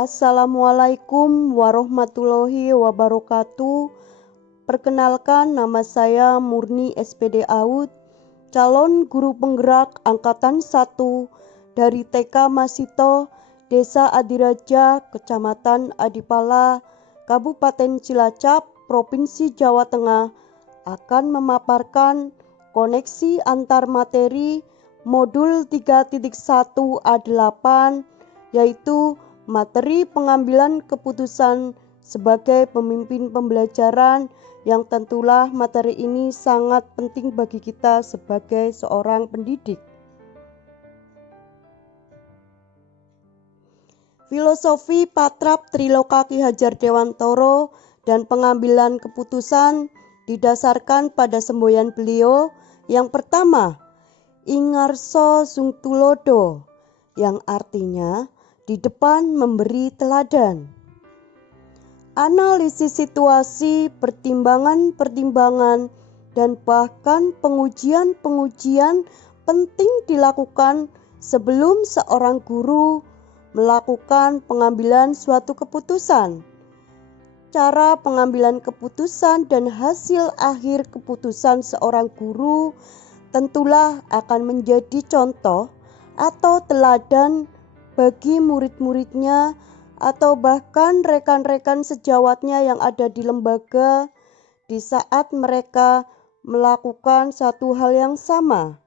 Assalamualaikum warahmatullahi wabarakatuh. Perkenalkan, nama saya Murni SPD Aud, calon guru penggerak Angkatan 1 dari TK Masito, Desa Adiraja, Kecamatan Adipala, Kabupaten Cilacap, Provinsi Jawa Tengah, akan memaparkan koneksi antar materi modul 3.1 A8, yaitu materi pengambilan keputusan sebagai pemimpin pembelajaran, yang tentulah materi ini sangat penting bagi kita sebagai seorang pendidik. Filosofi Patrap Triloka Ki Hajar Dewantoro dan pengambilan keputusan didasarkan pada semboyan beliau. Yang pertama, Ingarso Sung Tulodo, yang artinya di depan memberi teladan. Analisis situasi, pertimbangan-pertimbangan, dan bahkan pengujian-pengujian penting dilakukan sebelum seorang guru melakukan pengambilan suatu keputusan. Cara pengambilan keputusan dan hasil akhir keputusan seorang guru tentulah akan menjadi contoh atau teladan bagi murid-muridnya atau bahkan rekan-rekan sejawatnya yang ada di lembaga di saat mereka melakukan satu hal yang sama.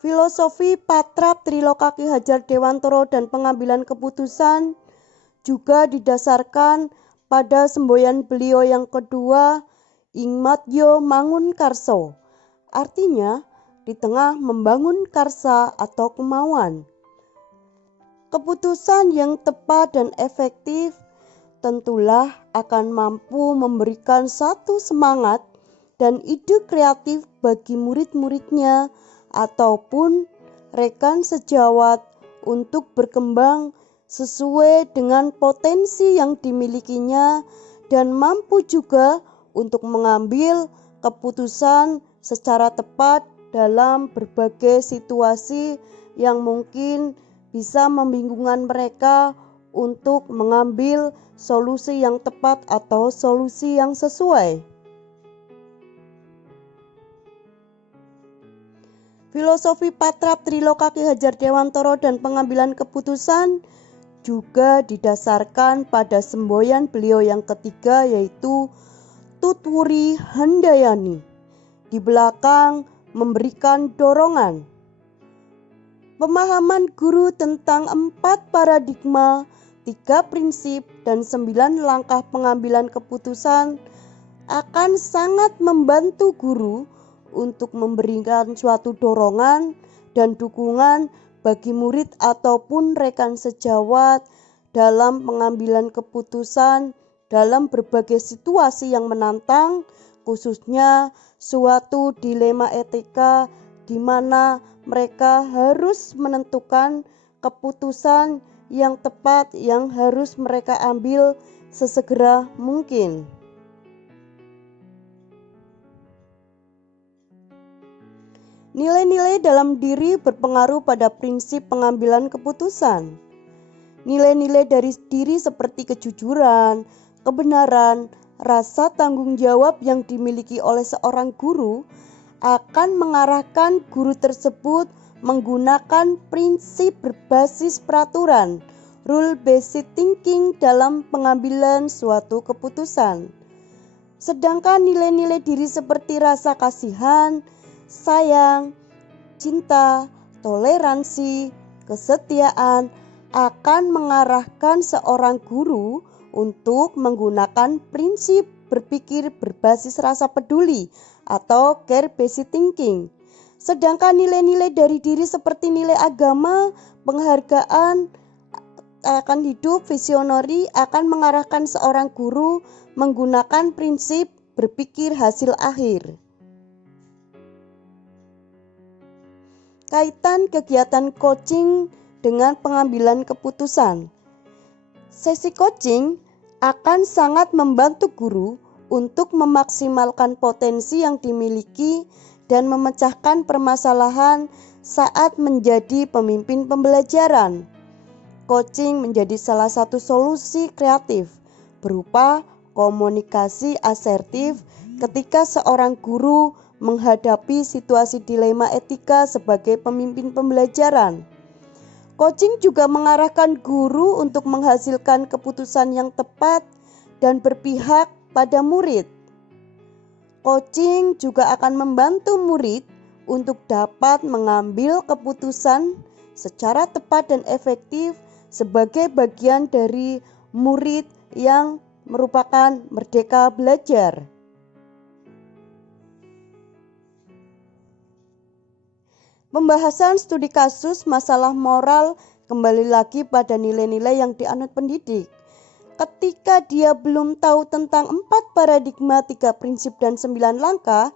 Filosofi Patrap Triloka Ki Hajar Dewantoro dan pengambilan keputusan juga didasarkan pada semboyan beliau yang kedua, Ingmatyo Mangun Karso, artinya di tengah membangun karsa atau kemauan. Keputusan yang tepat dan efektif tentulah akan mampu memberikan satu semangat dan ide kreatif bagi murid-muridnya ataupun rekan sejawat untuk berkembang sesuai dengan potensi yang dimilikinya dan mampu juga untuk mengambil keputusan secara tepat dalam berbagai situasi yang mungkin bisa membingungkan mereka untuk mengambil solusi yang tepat atau solusi yang sesuai. Filosofi Patrap Triloka Ki Hajar Dewantoro dan pengambilan keputusan juga didasarkan pada semboyan beliau yang ketiga, yaitu Tutwuri Handayani. Di belakang memberikan dorongan. Pemahaman guru tentang 4 paradigma, 3 prinsip, dan 9 langkah pengambilan keputusan akan sangat membantu guru untuk memberikan suatu dorongan dan dukungan bagi murid ataupun rekan sejawat dalam pengambilan keputusan dalam berbagai situasi yang menantang, khususnya suatu dilema etika di mana mereka harus menentukan keputusan yang tepat yang harus mereka ambil sesegera mungkin. Nilai-nilai dalam diri berpengaruh pada prinsip pengambilan keputusan. Nilai-nilai dari diri seperti kejujuran, kebenaran, rasa tanggung jawab yang dimiliki oleh seorang guru akan mengarahkan guru tersebut menggunakan prinsip berbasis peraturan, rule-based thinking dalam pengambilan suatu keputusan. Sedangkan nilai-nilai diri seperti rasa kasihan, sayang, cinta, toleransi, kesetiaan akan mengarahkan seorang guru untuk menggunakan prinsip berpikir berbasis rasa peduli atau care-based thinking. Sedangkan nilai-nilai dari diri seperti nilai agama, penghargaan akan hidup, visionary akan mengarahkan seorang guru menggunakan prinsip berpikir hasil akhir. Kaitan kegiatan coaching dengan pengambilan keputusan. Sesi coaching akan sangat membantu guru untuk memaksimalkan potensi yang dimiliki dan memecahkan permasalahan saat menjadi pemimpin pembelajaran. Coaching menjadi salah satu solusi kreatif berupa komunikasi asertif ketika seorang guru menghadapi situasi dilema etika sebagai pemimpin pembelajaran. Coaching juga mengarahkan guru untuk menghasilkan keputusan yang tepat dan berpihak pada murid. Coaching juga akan membantu murid untuk dapat mengambil keputusan secara tepat dan efektif sebagai bagian dari murid yang merupakan merdeka belajar. Pembahasan studi kasus masalah moral kembali lagi pada nilai-nilai yang dianut pendidik. Ketika dia belum tahu tentang 4 paradigma, 3 prinsip, dan 9 langkah,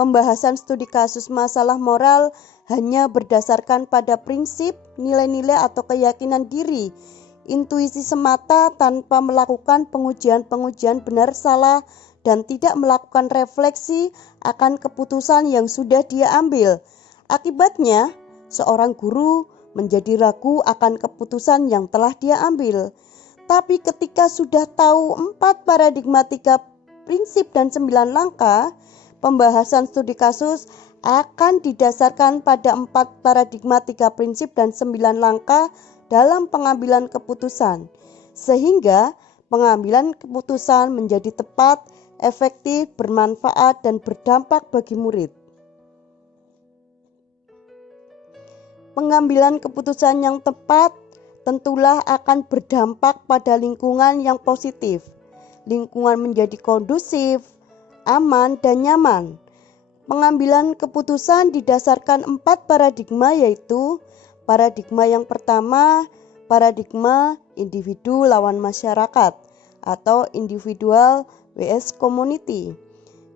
pembahasan studi kasus masalah moral hanya berdasarkan pada prinsip, nilai-nilai atau keyakinan diri, intuisi semata tanpa melakukan pengujian-pengujian benar salah dan tidak melakukan refleksi akan keputusan yang sudah dia ambil. Akibatnya, seorang guru menjadi ragu akan keputusan yang telah dia ambil. Tapi ketika sudah tahu 4 paradigma, 3 prinsip, dan 9 langkah, pembahasan studi kasus akan didasarkan pada 4 paradigma, 3 prinsip, dan 9 langkah dalam pengambilan keputusan, sehingga pengambilan keputusan menjadi tepat, efektif, bermanfaat, dan berdampak bagi murid. Pengambilan keputusan yang tepat tentulah akan berdampak pada lingkungan yang positif. Lingkungan menjadi kondusif, aman, dan nyaman. Pengambilan keputusan didasarkan 4 paradigma, yaitu paradigma yang pertama, paradigma individu lawan masyarakat atau individual vs community.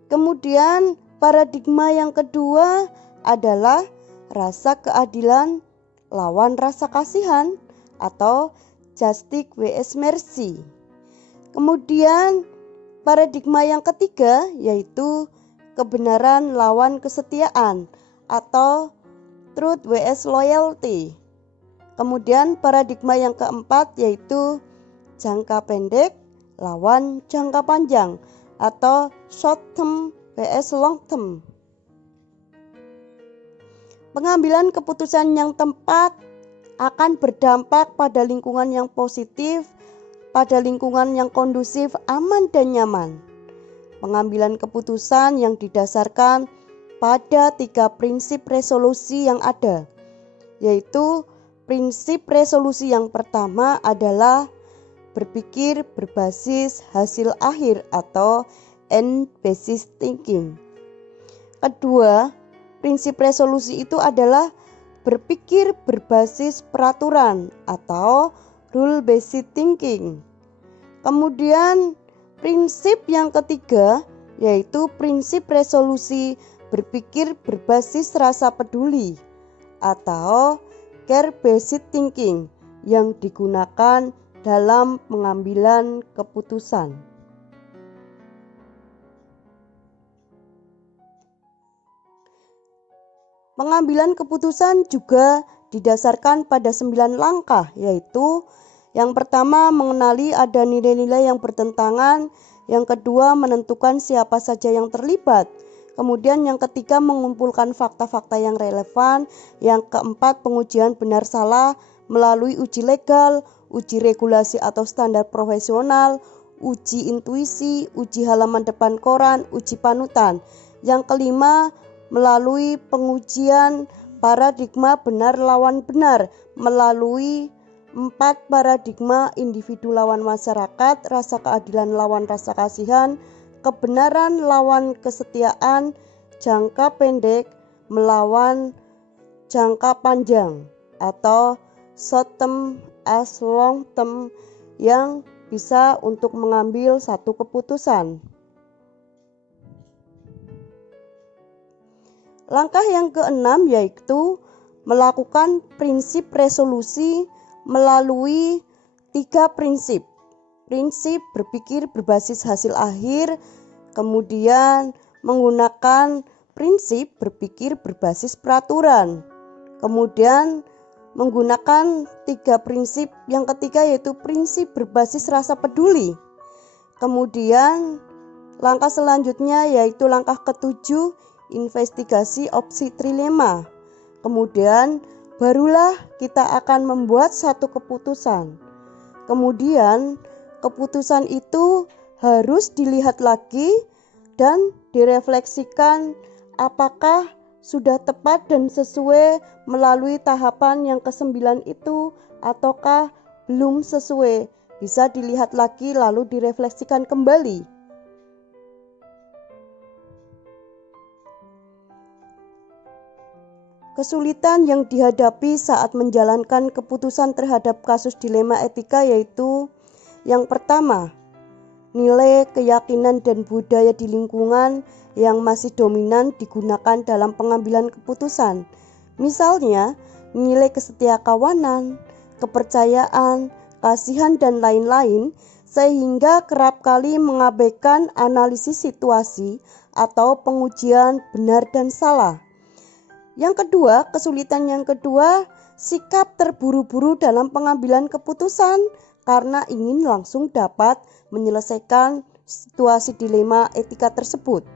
Kemudian paradigma yang kedua adalah rasa keadilan lawan rasa kasihan atau justice vs mercy. Kemudian paradigma yang ketiga yaitu kebenaran lawan kesetiaan atau truth vs loyalty. Kemudian paradigma yang keempat yaitu jangka pendek lawan jangka panjang atau short term vs long term. Pengambilan keputusan yang tepat akan berdampak pada lingkungan yang positif, pada lingkungan yang kondusif, aman, dan nyaman. Pengambilan keputusan yang didasarkan pada 3 prinsip resolusi yang ada, yaitu prinsip resolusi yang pertama adalah berpikir berbasis hasil akhir atau end-based thinking. Kedua, prinsip resolusi itu adalah berpikir berbasis peraturan atau rule-based thinking. Kemudian prinsip yang ketiga yaitu prinsip resolusi berpikir berbasis rasa peduli atau care-based thinking yang digunakan dalam pengambilan keputusan. Pengambilan keputusan juga didasarkan pada 9 langkah, yaitu yang pertama mengenali ada nilai-nilai yang bertentangan, yang kedua menentukan siapa saja yang terlibat, kemudian yang ketiga mengumpulkan fakta-fakta yang relevan, yang keempat pengujian benar salah melalui uji legal, uji regulasi atau standar profesional, uji intuisi, uji halaman depan koran, uji panutan, yang kelima melalui pengujian paradigma benar lawan benar melalui 4 paradigma individu lawan masyarakat, rasa keadilan lawan rasa kasihan, kebenaran lawan kesetiaan, jangka pendek melawan jangka panjang atau short term as long term yang bisa untuk mengambil satu keputusan. Langkah yang keenam yaitu melakukan prinsip resolusi melalui 3 prinsip. Prinsip berpikir berbasis hasil akhir, kemudian menggunakan prinsip berpikir berbasis peraturan, Kemudian menggunakan 3 prinsip. Yang ketiga yaitu prinsip berbasis rasa peduli. Kemudian langkah selanjutnya yaitu langkah ketujuh, investigasi opsi trilema. Kemudian barulah kita akan membuat satu keputusan. Kemudian keputusan itu harus dilihat lagi dan direfleksikan apakah sudah tepat dan sesuai melalui tahapan yang ke-9 itu ataukah belum sesuai. Bisa dilihat lagi lalu direfleksikan kembali. Kesulitan yang dihadapi saat menjalankan keputusan terhadap kasus dilema etika yaitu yang pertama, nilai, keyakinan, dan budaya di lingkungan yang masih dominan digunakan dalam pengambilan keputusan. Misalnya, nilai kesetiakawanan, kepercayaan, kasihan, dan lain-lain, sehingga kerap kali mengabaikan analisis situasi atau pengujian benar dan salah. Yang kedua, kesulitan yang kedua, sikap terburu-buru dalam pengambilan keputusan karena ingin langsung dapat menyelesaikan situasi dilema etika tersebut.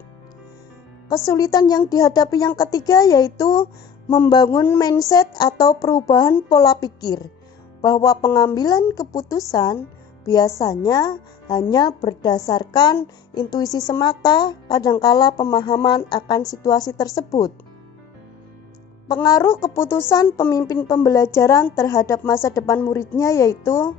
Kesulitan yang dihadapi yang ketiga yaitu membangun mindset atau perubahan pola pikir bahwa pengambilan keputusan biasanya hanya berdasarkan intuisi semata, kadangkala pemahaman akan situasi tersebut. Pengaruh keputusan pemimpin pembelajaran terhadap masa depan muridnya yaitu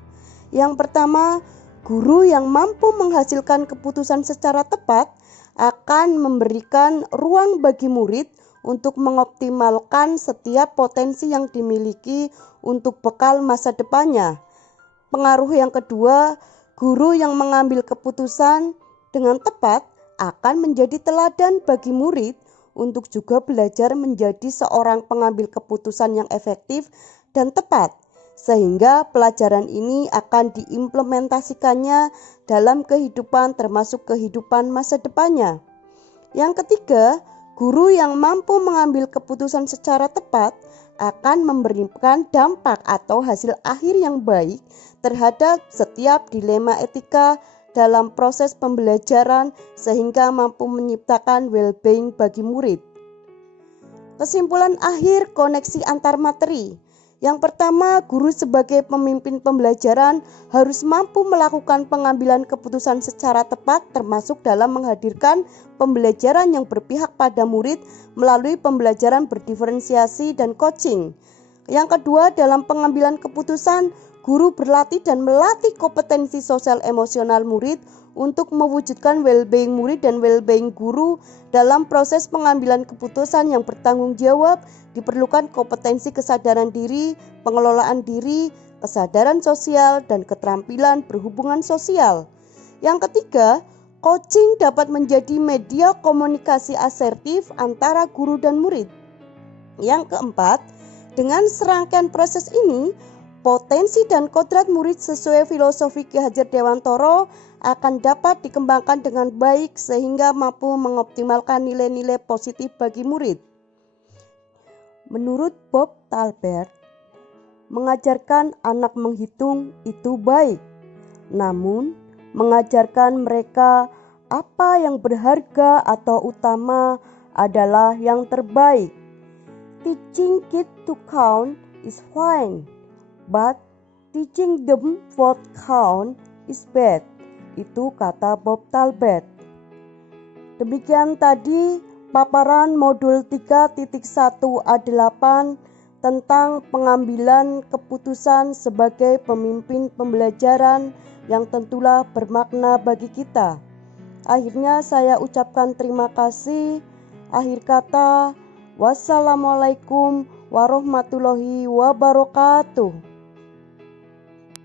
yang pertama, guru yang mampu menghasilkan keputusan secara tepat akan memberikan ruang bagi murid untuk mengoptimalkan setiap potensi yang dimiliki untuk bekal masa depannya. Pengaruh yang kedua, guru yang mengambil keputusan dengan tepat akan menjadi teladan bagi murid untuk juga belajar menjadi seorang pengambil keputusan yang efektif dan tepat, sehingga pelajaran ini akan diimplementasikannya dalam kehidupan termasuk kehidupan masa depannya. Yang ketiga, guru yang mampu mengambil keputusan secara tepat akan memberikan dampak atau hasil akhir yang baik terhadap setiap dilema etika dalam proses pembelajaran sehingga mampu menciptakan well-being bagi murid. Kesimpulan akhir koneksi antar materi. Yang pertama, guru sebagai pemimpin pembelajaran harus mampu melakukan pengambilan keputusan secara tepat termasuk dalam menghadirkan pembelajaran yang berpihak pada murid melalui pembelajaran berdiferensiasi dan coaching. Yang kedua, dalam pengambilan keputusan, guru berlatih dan melatih kompetensi sosial emosional murid untuk mewujudkan well-being murid dan well-being guru. Dalam proses pengambilan keputusan yang bertanggung jawab, diperlukan kompetensi kesadaran diri, pengelolaan diri, kesadaran sosial, dan keterampilan berhubungan sosial. Yang ketiga, coaching dapat menjadi media komunikasi asertif antara guru dan murid. Yang keempat, dengan serangkaian proses ini, potensi dan kodrat murid sesuai filosofi Ki Hajar Dewantara akan dapat dikembangkan dengan baik sehingga mampu mengoptimalkan nilai-nilai positif bagi murid. Menurut Bob Talbert, mengajarkan anak menghitung itu baik, namun mengajarkan mereka apa yang berharga atau utama adalah yang terbaik. Teaching kids to count is fine, but teaching them what count is bad. Itu kata Bob Talbert. Demikian tadi paparan modul 3.1A8 tentang pengambilan keputusan sebagai pemimpin pembelajaran yang tentulah bermakna bagi kita. Akhirnya saya ucapkan terima kasih. Akhir kata, wassalamualaikum warahmatullahi wabarakatuh.